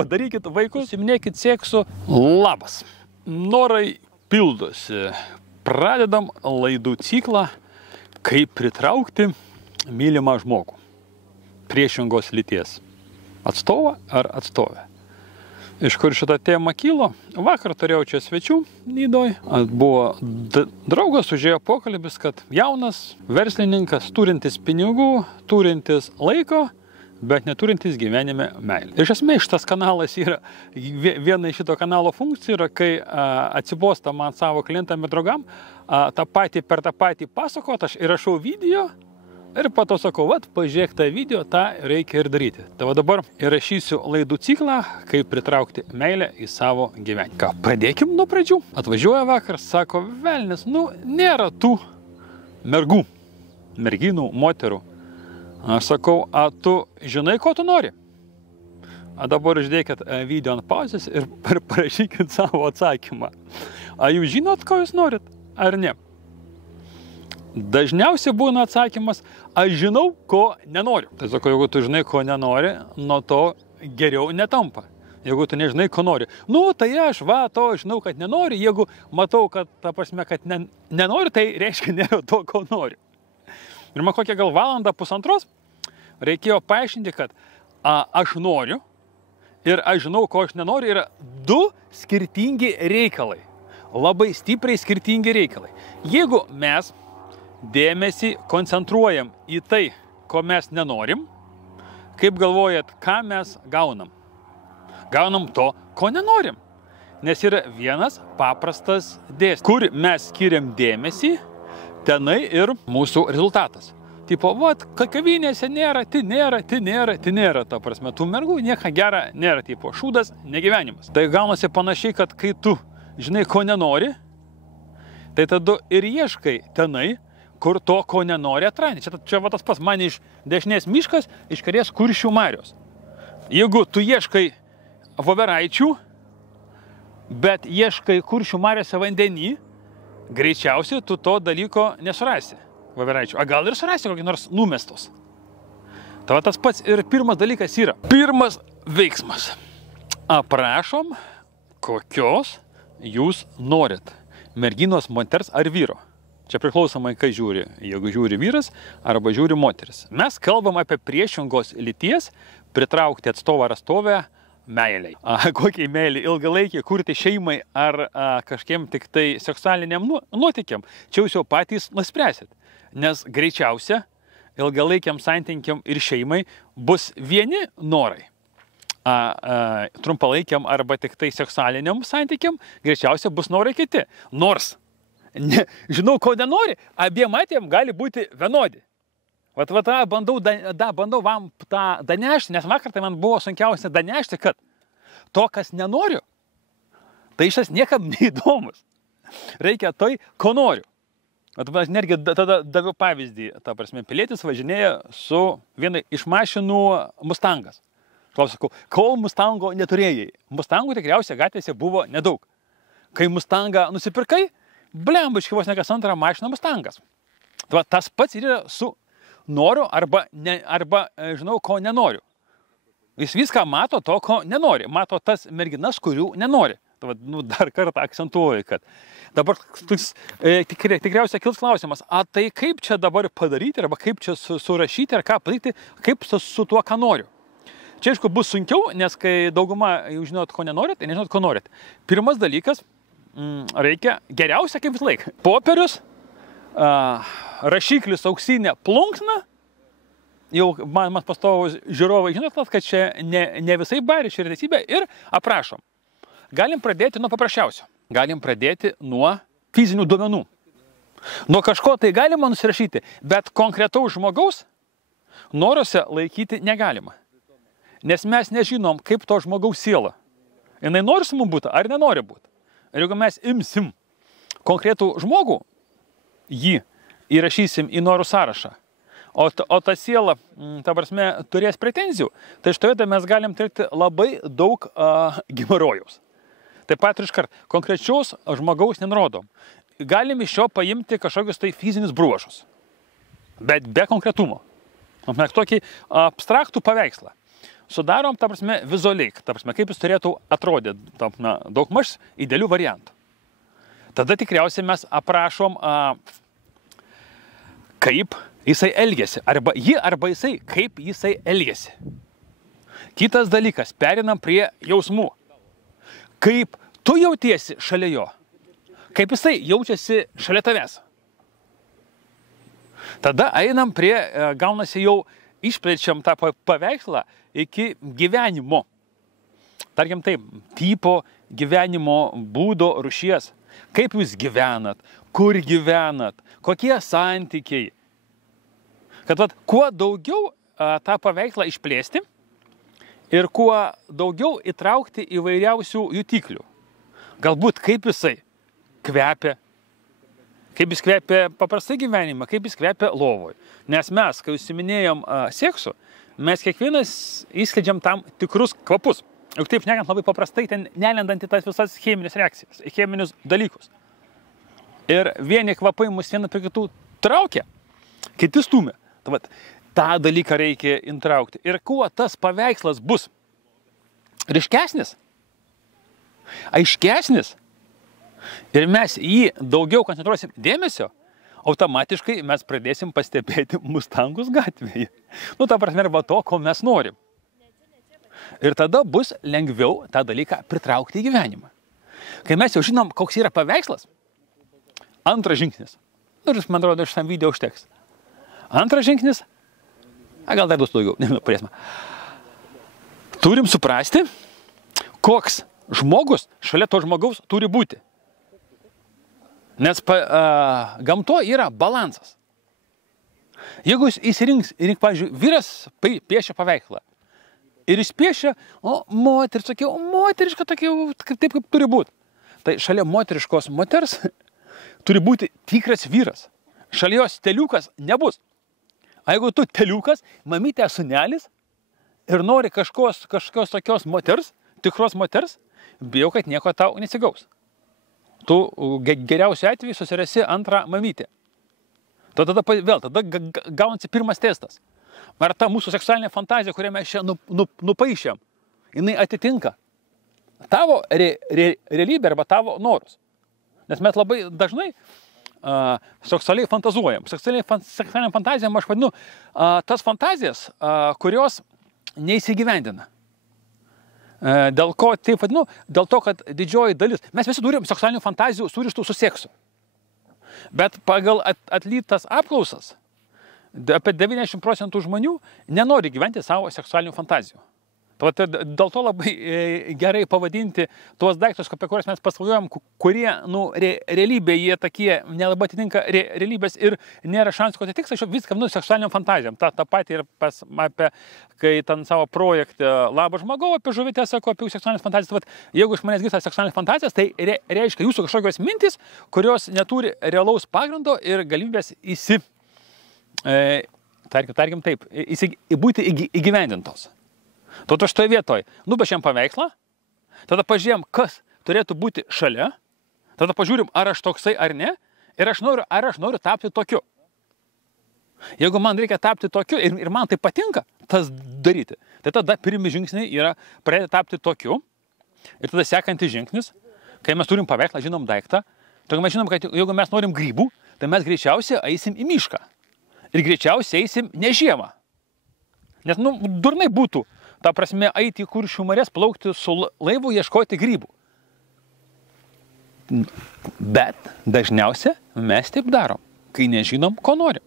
padarykit vaikus, siminėkit seksu. Labas. Norai pildosi. Pradedam laidų ciklą, kaip pritraukti mylimą žmogų. Priešingos lyties. Atstovą ar atstovę. Iš kur šitą temą kilo? Vakar turėjau čia svečių Nydoj. Buvo draugas, užėjo pokalbis, kad jaunas verslininkas, turintis pinigų, turintis laiko, bet neturintis gyvenime meilę. Iš esmės šitas kanalas yra, viena iš šito kanalo funkcijų yra, kai atsibosta man savo klientam ir draugam, per tą patį pasakot, aš įrašau video ir po to sakau, pažiūrėk tą video, tą reikia ir daryti. Tai dabar įrašysiu laidų ciklą, kaip pritraukti meilę į savo gyvenimą. Ką, pradėkim nuo pradžių. Atvažiuoja vakar, sako, velnis, nėra tų merginų, moterų. Aš sakau, tu žinai, ko tu nori? Dabar uždėkit video ant pauzės ir parašykit savo atsakymą. Jūs žinot, ko jūs norit, ar ne? Dažniausiai būna atsakymas, aš žinau, ko nenoriu. Tai sakau, jeigu tu žinai, ko nenori, nuo to geriau netampa. Jeigu tu nežinai, ko nori. Tai aš to žinau, kad nenori. Jeigu matau, kad ta prasme, kad nenori, tai reiškia nėra to, ko nori. Ir man kokią gal valandą, pusantros reikėjo paaiškinti, kad aš noriu ir aš žinau, ko aš nenoriu, yra du skirtingi reikalai. Labai stipriai skirtingi reikalai. Jeigu mes dėmesį koncentruojam į tai, ko mes nenorim, kaip galvojat, ką mes gaunam? Gaunam to, ko nenorim. Nes yra vienas paprastas dėsnis. Kur mes skiriam dėmesį, tenai ir mūsų rezultatas. Tipo, kavinėse nėra, ta prasme, tų mergų nieko gera nėra, tipo, šūdas, negyvenimas. Tai gaunasi panašiai, kad kai tu žinai, ko nenori, tai tada ir ieškai tenai, kur to, ko nenori, atrandi. Čia tas pas man iš dešinės miškas, iš kairės Kuršių marios. Jeigu tu ieškai voveraičių, bet ieškai Kuršių mariose vandenį, greičiausiai tu to dalyko nesurasi. Voveraičių. Gal ir surasi kokį nors numestos. Tai tas pats ir pirmas dalykas yra. Pirmas veiksmas. Aprašom, kokios jūs norit. Merginos, moters ar vyro. Čia priklausomai, kai žiūri. Jeigu žiūri vyras arba žiūri moteris. Mes kalbam apie priešingos lyties pritraukti atstovą ar atstovę meiliai. Kokiai meiliai? Ilgalaikiai, kurti šeimai ar kažkiem tik tai seksualiniam nuotykiam. Čia jūs jau patys nuspręsit. Nes greičiausia ilgalaikiam santykiam ir šeimai bus vieni norai. Trumpalaikiam arba tik tai seksualiniam santykiam greičiausia bus norai kiti. Nors žinau, ko nenori, abiem atėm gali būti vienodi. Bandau vam tą danešti, nes vakar tai man buvo sunkiausia danešti, kad to, kas nenoriu, tai šis niekam neįdomus. Reikia tai, ko noriu. Aš netgi tada daviau pavyzdį, ta prasme, pilietis važinėja su vienai iš mašinų Mustangas. Klausiu, kol Mustango neturėjai. Mustangų tikriausiai gatvėse buvo nedaug. Kai Mustangą nusipirkai, blembiškai vos nekas antrą mašiną Mustangas. Tas pats yra su noriu arba žinau, ko nenoriu. Jis viską mato to, ko nenori. Mato tas merginas, kurių nenori. Dar kartą akcentuoju, kad dabar tikriausiai kils klausimas, tai kaip čia dabar padaryti, arba kaip čia surašyti, ar ką padaryti, kaip su tuo, ką noriu. Čia, aišku, bus sunkiau, nes kai dauguma jau žinot, ko nenorit, tai nežinot, ko norit. Pirmas dalykas, reikia geriausia kaip vis laik. Popierius, rašiklis auksinė plunksna, jau man pastovus žiūrovai žinot, kad čia ne visai bari, čia yra teisybė, ir aprašom. Galim pradėti nuo paprasčiausio. Galim pradėti nuo fizinių duomenų. Nuo kažko tai galima nusirašyti, bet konkretaus žmogaus noruose laikyti negalima. Nes mes nežinom, kaip to žmogaus siela. Jinai nori su mums būti, ar nenori būti. Ir jeigu mes imsim konkretų žmogų, jį įrašysim į norų sąrašą, o ta siela, ta prasme, turės pretenzijų, tai šitoje mes galim turėti labai daug gimorojaus. Taip pat ir iškart, konkrečiaus žmogaus nenurodom. Galim iš jo paimti kažkokius tai fizinius bruožus, bet be konkretumo. Tokį abstraktų paveikslą. sudarom, ta prasme, vizualiai, ta prasme, kaip jis turėtų atrodyti, daugmaž idealių variantų. Tada tikriausiai mes aprašom, kaip jisai elgiasi, arba jisai, kaip jisai elgiasi. Kitas dalykas, perinam prie jausmų. Kaip tu jautiesi šalia jo, kaip jisai jaučiasi šalia tavęs. Tada einam prie, gaunasi jau išplečiam tą paveikslą iki gyvenimo. Tarkim taip, tipo gyvenimo būdo rūšies. Kaip jūs gyvenat, kur gyvenat, kokie santykiai. Kad kuo daugiau tą paveikslą išplėsti ir kuo daugiau įtraukti įvairiausių jutiklių. Galbūt kaip jisai kvepia, kaip jis kvepia paprastai gyvenimą, kaip jis kvepia lovoj. Nes mes, kai užsiminėjom seksu, mes kiekvienas įskleidžiam tam tikrus kvapus. Juk taip šnekant labai paprastai, ten nelendant į tas visas cheminės reakcijas, cheminius dalykus. Ir vieni kvapai mus vieną prie kitų traukia, kiti stumia. tą dalyką reikia intraukti. Ir kuo tas paveikslas bus ryškesnis, aiškesnis, ir mes jį daugiau koncentruosim dėmesio, automatiškai mes pradėsim pastebėti mustangus gatvėje. Nu, ta prasme, arba to, ko mes norim. Ir tada bus lengviau tą dalyką pritraukti į gyvenimą. Kai mes jau žinom, koks yra paveikslas, antras žingsnis. Nu, ir man atrodo, šitam video užteks. Antras žingsnis, gal dar bus daugiau, nežinau, turim suprasti, koks žmogus šalia to žmogaus turi būti. Nes gamto yra balansas. Jeigu jis įsirinks, pavyzdžiui, vyras piešia paveikslą. Ir jis piešia, moteriška tokia, taip kaip turi būti. Tai šalia moteriškos moters turi būti tikras vyras. Šalia jos teliukas nebus. A jeigu tu teliukas, mamytė sunelis ir nori kažkokios tokios moters, tikros moters, bijau, kad nieko tau nesigaus. Tu geriausiu atveju susirasi antrą mamytę. Tada gaunasi pirmas testas. Ar ta mūsų seksualinė fantazija, kurią mes čia nupaišėm, jinai atitinka tavo realybę arba tavo norus. Nes mes labai dažnai seksualiai fantazuojam. Seksualiniam fantazijam aš vadinu tas fantazijas, kurios neįsigyvendina. Dėl ko taip vadinu? Dėl to, kad didžioji dalis. Mes visi turim seksualinių fantazijų surištų su seksu. Bet pagal atliktas apklausas, apie 90% žmonių nenori gyventi savo seksualinių fantazijų. Dėl to labai gerai pavadinti tuos daiktus, apie kuriuos mes pasvajojam, kurie realybėje jie tokie nelabai atitinka realybės ir nėra šansų, kad atitiks, aš viską seksualiniam fantazijam. Ta patį ir apie, kai ten savo projekte Labas žmogau apie žuvitę sako, apie seksualinės fantazijas. Jeigu iš manęs gimsta seksualinės fantazijas, tai reiškia jūsų kažkokios mintis, kurios neturi realaus pagrindo ir galimybės būti įgyvendintos. Tada šitoje vietoje nupiešėm paveikslą, tada pažiūrėjom, kas turėtų būti šalia, tada pažiūrim, ar aš toksai ar ne, ir ar aš noriu tapti tokiu. Jeigu man reikia tapti tokiu ir man tai patinka tas daryti, tai tada pirmi žingsniai yra pradėti tapti tokiu, ir tada sekantis žingsnis, kai mes turim paveikslą, žinom daiktą, tai mes žinom, kad jeigu mes norim grybų, tai mes greičiausiai eisim į mišką. Ir greičiausiai eisim ne žiemą. Nes, durnai būtų, ta prasme, eiti į Kuršių marias, plaukti su laivu, ieškoti grybų. Bet dažniausiai mes taip darom, kai nežinom, ko norim.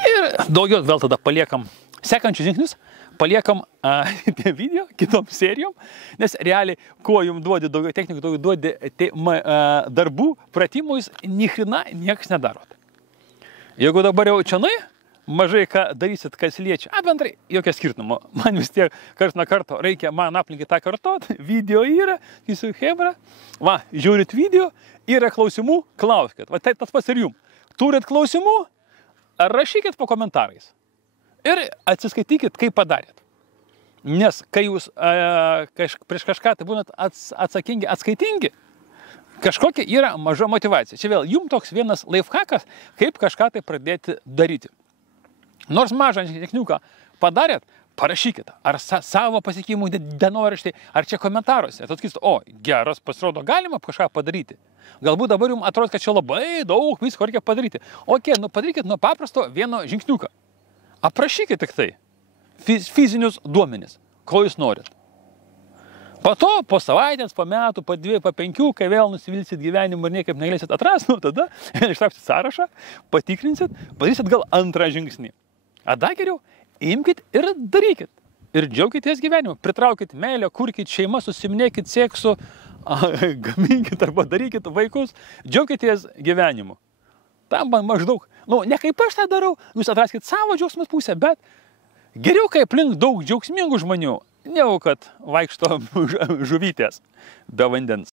Ir daugiau vėl tada paliekam sekančius žingsnius, paliekam video kitom serijom, nes realiai, kuo jums duodi daugiau technikų, daugiau duodi darbų, pratimų, jūs nihrina niekas nedarot. Jeigu dabar jau čianai, mažai ką darysit, kas liečia, bendrai, jokio skirtumo. Man vis tiek karts nuo karto reikia man aplinkai tą kartot, video yra, sakysiu, hebra, žiūrit video, yra klausimų, klauskit. Tai tas pats ir jums. Turit klausimų, rašykit po komentarais. Ir atsiskaitykit, kaip padarėt. Nes kai jūs prieš kažką tai būnat atskaitingi, kažkokia yra maža motyvacija. Čia vėl jums toks vienas lifehackas, kaip kažką tai pradėti daryti. Nors mažą žingsniuką padarėt, parašykite, ar savo pasiekimų dienoraštį, ar čia komentaruose. Atskirsit, o, geras, pasirodo, galima kažką padaryti. Galbūt dabar jums atrodo, kad čia labai daug visko reikia padaryti. Ok, padarykit nuo paprasto vieno žingsniuką. Aprašykit tik tai fizinius duomenis, ko jūs norit. Po to, po savaitės, po metų, po 2, po 5, kai vėl nusivilsit gyvenimą ir niekaip negalėsit atrasti, tada ištrauksit sąrašą, patikrinsit, padarysit gal antrą žingsnį. A dar geriau, imkit ir darykit. Ir džiaukitės gyvenimu. Pritraukit meilę, kurkit šeimą, susiminėkit seksu, gaminkit arba darykit vaikus. Džiaukitės gyvenimu. Tam man maždaug, ne kaip aš tą darau, jūs atraskit savo džiaugsmas pusę, bet geriau, kai aplink daug džiaugsmingų žmonių, negu kad vaikšto žuvytės be vandens.